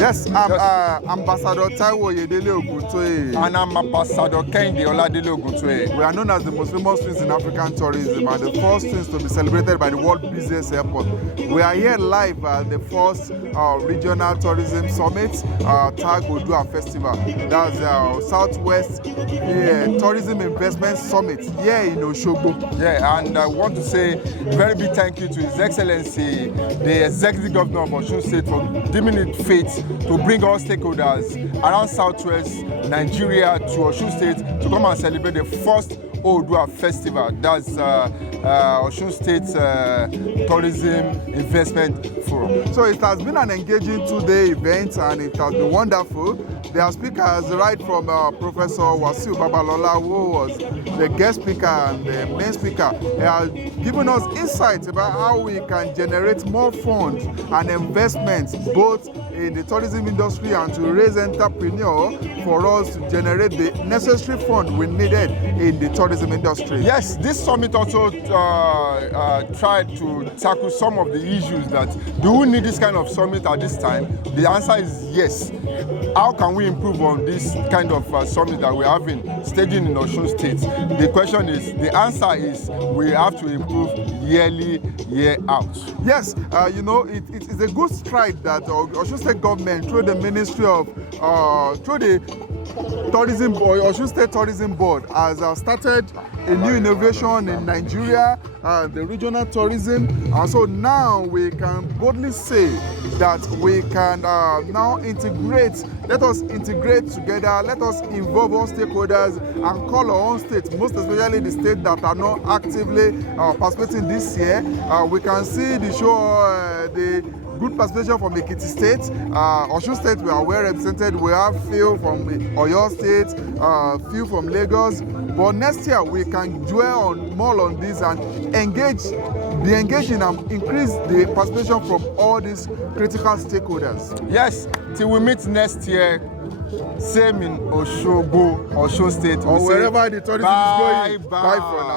Yes, I'm Ambassador Taiwo Yedele Oguntoye. And I'm Ambassador Kehinde Oladele Oguntoye. We are known as the most famous twins in African tourism and the first twins to be celebrated by the world busiest airport. We are here live at the first regional tourism summit, tag Odua Festival. That's Southwest Tourism Investment Summit here in Osogbo. Yeah, and I want to say very big thank you to His Excellency, the Executive Governor of Osun State, for deeming it fit to bring all stakeholders around Southwest Nigeria to Osun State to come and celebrate the first Odua Festival. That's Osun State Tourism Investment Forum. So it has been an engaging two-day event and it has been wonderful. There are speakers right from Professor Wasiu Babalola, who was the guest speaker and the main speaker. They are giving us insights about how we can generate more funds and investments both in the tourism industry and to raise entrepreneurs for us to generate the necessary fund we needed in the tourism industry. Yes, this summit also tried to tackle some of the issues that do we need this kind of summit at this time? The answer is yes. How can we improve on this kind of summit that we're having staging in Osun State? The question is, the answer is we have to improve yearly, year out. Yes, you know, it's a good stride that Osun State government through the Ministry of, through the Tourism Board, Osun State Tourism Board has started a new innovation in Nigeria, the regional tourism. And so now we can boldly say that we can now integrate, let us integrate together, let us involve all stakeholders and call our own states, most especially the states that are not actively participating this year. We can see the show, the good participation from Ekiti State. Osun State, we are well represented. We have few from Oyo State, few from Lagos. But next year, we can dwell on more on this and be engaging and increase the participation from all these critical stakeholders. Yes, till we meet next year, same in Osogbo, Osun State. Or wherever the tourism is going. Bye Bye for now.